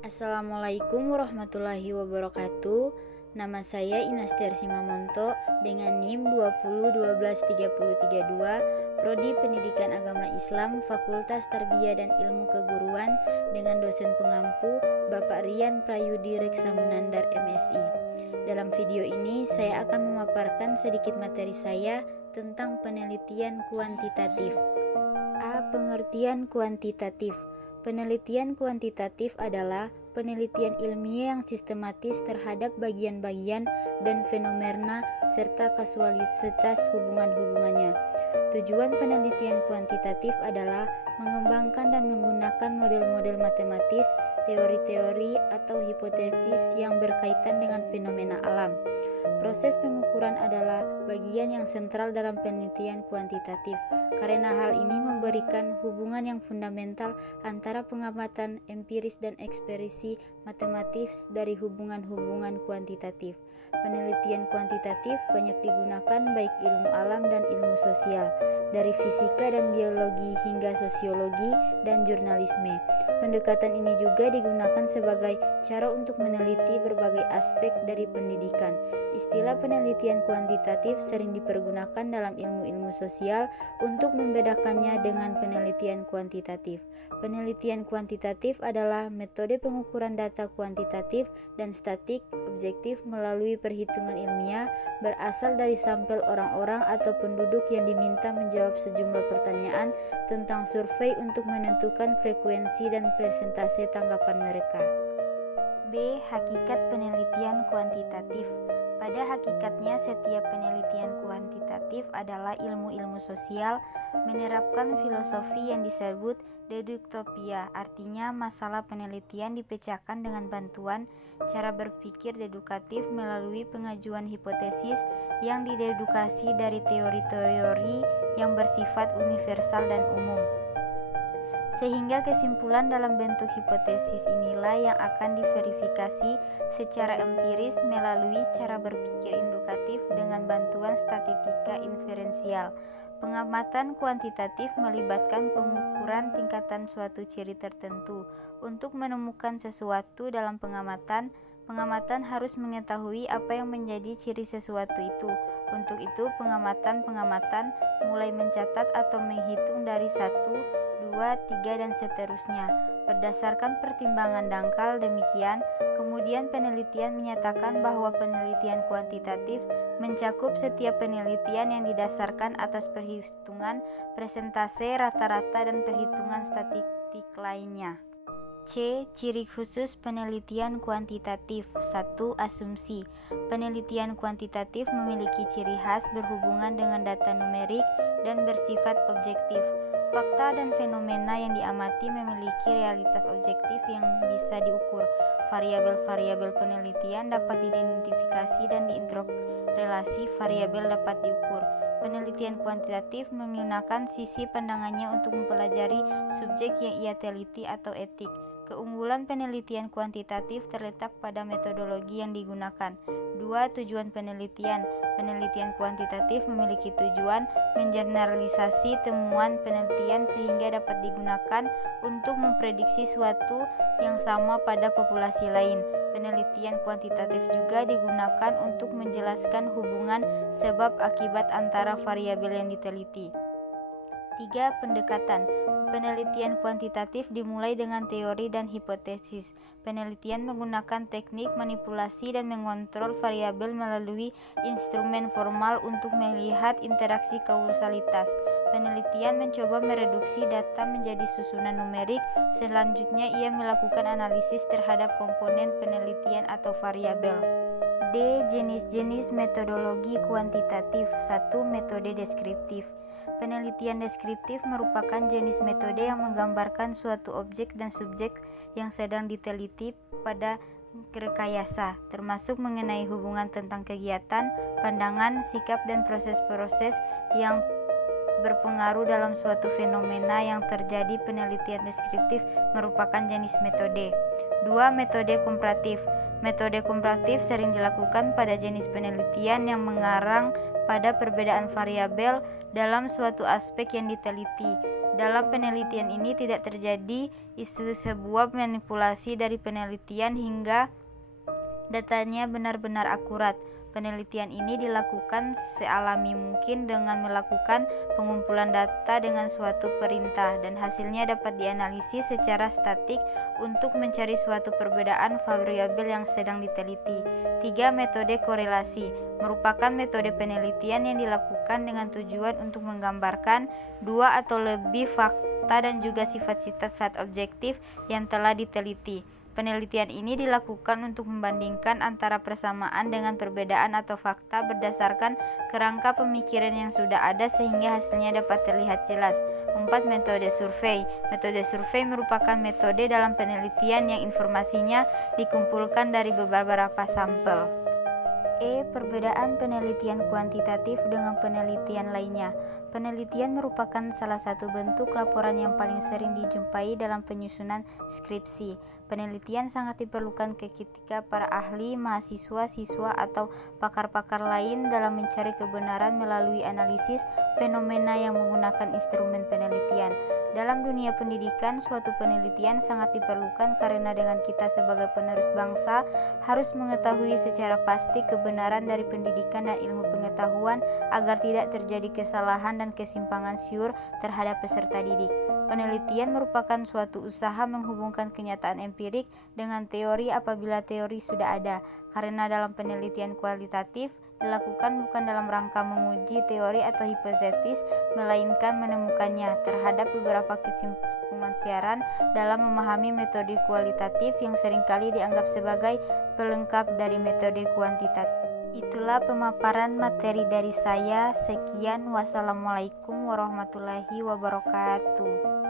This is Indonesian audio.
Assalamualaikum warahmatullahi wabarakatuh. Nama saya Inastiar Simamonto dengan NIM 20121332, Prodi Pendidikan Agama Islam, Fakultas Tarbiyah dan Ilmu Keguruan, dengan dosen pengampu Bapak Rian Prayudi Reksamunandar MSI. Dalam video ini saya akan memaparkan sedikit materi saya tentang penelitian kuantitatif. Pengertian kuantitatif. Penelitian kuantitatif adalah penelitian ilmiah yang sistematis terhadap bagian-bagian dan fenomena serta kasualitas hubungan-hubungannya. Tujuan penelitian kuantitatif adalah mengembangkan dan menggunakan model-model matematis, teori-teori atau hipotesis yang berkaitan dengan fenomena alam. Proses pengukuran adalah bagian yang sentral dalam penelitian kuantitatif, karena hal ini memberikan hubungan yang fundamental antara pengamatan empiris dan ekspresi matematis dari hubungan-hubungan kuantitatif. Penelitian kuantitatif banyak digunakan baik ilmu alam dan ilmu sosial, dari fisika dan biologi hingga sosiologi dan jurnalisme. Pendekatan ini juga digunakan sebagai cara untuk meneliti berbagai aspek dari pendidikan. Istilah penelitian kuantitatif sering dipergunakan dalam ilmu-ilmu sosial untuk membedakannya dengan penelitian kuantitatif. Penelitian kuantitatif adalah metode pengukuran data kuantitatif dan statik objektif melalui perhitungan ilmiah berasal dari sampel orang-orang atau penduduk yang diminta menjawab sejumlah pertanyaan tentang survei untuk menentukan frekuensi dan persentase tanggapan mereka. B. Hakikat penelitian kuantitatif. Pada hakikatnya, setiap penelitian kuantitatif adalah ilmu-ilmu sosial menerapkan filosofi yang disebut deduktopia. Artinya, masalah penelitian dipecahkan dengan bantuan cara berpikir dedukatif melalui pengajuan hipotesis yang didedukasi dari teori-teori yang bersifat universal dan umum. Sehingga kesimpulan dalam bentuk hipotesis inilah yang akan diverifikasi secara empiris melalui cara berpikir induktif dengan bantuan statistika inferensial. Pengamatan kuantitatif melibatkan pengukuran tingkatan suatu ciri tertentu. Untuk menemukan sesuatu dalam pengamatan harus mengetahui apa yang menjadi ciri sesuatu itu. Untuk itu, pengamatan mulai mencatat atau menghitung dari 1, 2, 3, dan seterusnya. Berdasarkan pertimbangan dangkal demikian, kemudian penelitian menyatakan bahwa penelitian kuantitatif mencakup setiap penelitian yang didasarkan atas perhitungan persentase, rata-rata, dan perhitungan statistik lainnya. C. Ciri khusus penelitian kuantitatif. 1. Asumsi. Penelitian kuantitatif memiliki ciri khas berhubungan dengan data numerik dan bersifat objektif. Fakta dan fenomena yang diamati memiliki realitas objektif yang bisa diukur. Variabel-variabel penelitian dapat diidentifikasi dan diinterrelasi variabel dapat diukur. Penelitian kuantitatif menggunakan sisi pandangannya untuk mempelajari subjek yang ia teliti atau etik. Keunggulan penelitian kuantitatif terletak pada metodologi yang digunakan. 2. Tujuan penelitian. Penelitian kuantitatif memiliki tujuan mengeneralisasi temuan penelitian sehingga dapat digunakan untuk memprediksi suatu yang sama pada populasi lain. Penelitian kuantitatif juga digunakan untuk menjelaskan hubungan sebab akibat antara variabel yang diteliti. 3. Pendekatan. Penelitian kuantitatif dimulai dengan teori dan hipotesis. Penelitian menggunakan teknik manipulasi dan mengontrol variabel melalui instrumen formal untuk melihat interaksi kausalitas. Penelitian mencoba mereduksi data menjadi susunan numerik. Selanjutnya ia melakukan analisis terhadap komponen penelitian atau variabel. D. Jenis-jenis metodologi kuantitatif. 1. Metode deskriptif. Penelitian deskriptif merupakan jenis metode yang menggambarkan suatu objek dan subjek yang sedang diteliti pada rekayasa, termasuk mengenai hubungan tentang kegiatan, pandangan, sikap, dan proses-proses yang berpengaruh dalam suatu fenomena yang terjadi. Penelitian deskriptif merupakan jenis metode. 2. Metode komparatif. Metode komparatif sering dilakukan pada jenis penelitian yang mengarang pada perbedaan variabel dalam suatu aspek yang diteliti. Dalam penelitian ini tidak terjadi sebuah manipulasi dari penelitian hingga datanya benar-benar akurat. Penelitian ini dilakukan sealami mungkin dengan melakukan pengumpulan data dengan suatu perintah, dan hasilnya dapat dianalisis secara statik untuk mencari suatu perbedaan variabel yang sedang diteliti. 3. Metode korelasi merupakan metode penelitian yang dilakukan dengan tujuan untuk menggambarkan dua atau lebih fakta dan juga sifat-sifat objektif yang telah diteliti. Penelitian ini dilakukan untuk membandingkan antara persamaan dengan perbedaan atau fakta berdasarkan kerangka pemikiran yang sudah ada sehingga hasilnya dapat terlihat jelas. 4. Metode survei. Metode survei merupakan metode dalam penelitian yang informasinya dikumpulkan dari beberapa sampel. Perbedaan penelitian kuantitatif dengan penelitian lainnya. Penelitian merupakan salah satu bentuk laporan yang paling sering dijumpai dalam penyusunan skripsi. Penelitian sangat diperlukan ketika para ahli, mahasiswa, siswa, atau pakar-pakar lain dalam mencari kebenaran melalui analisis fenomena yang menggunakan instrumen penelitian. Dalam dunia pendidikan, suatu penelitian sangat diperlukan karena dengan kita sebagai penerus bangsa harus mengetahui secara pasti kebenaran dari pendidikan dan ilmu pengetahuan agar tidak terjadi kesalahan dan kesimpangan syur terhadap peserta didik. Penelitian merupakan suatu usaha menghubungkan kenyataan empirik dengan teori apabila teori sudah ada, karena dalam penelitian kualitatif dilakukan bukan dalam rangka menguji teori atau hipotesis, melainkan menemukannya terhadap beberapa kesimpulan siaran dalam memahami metode kualitatif yang seringkali dianggap sebagai pelengkap dari metode kuantitatif. Itulah pemaparan materi dari saya. Sekian, wassalamualaikum warahmatullahi wabarakatuh.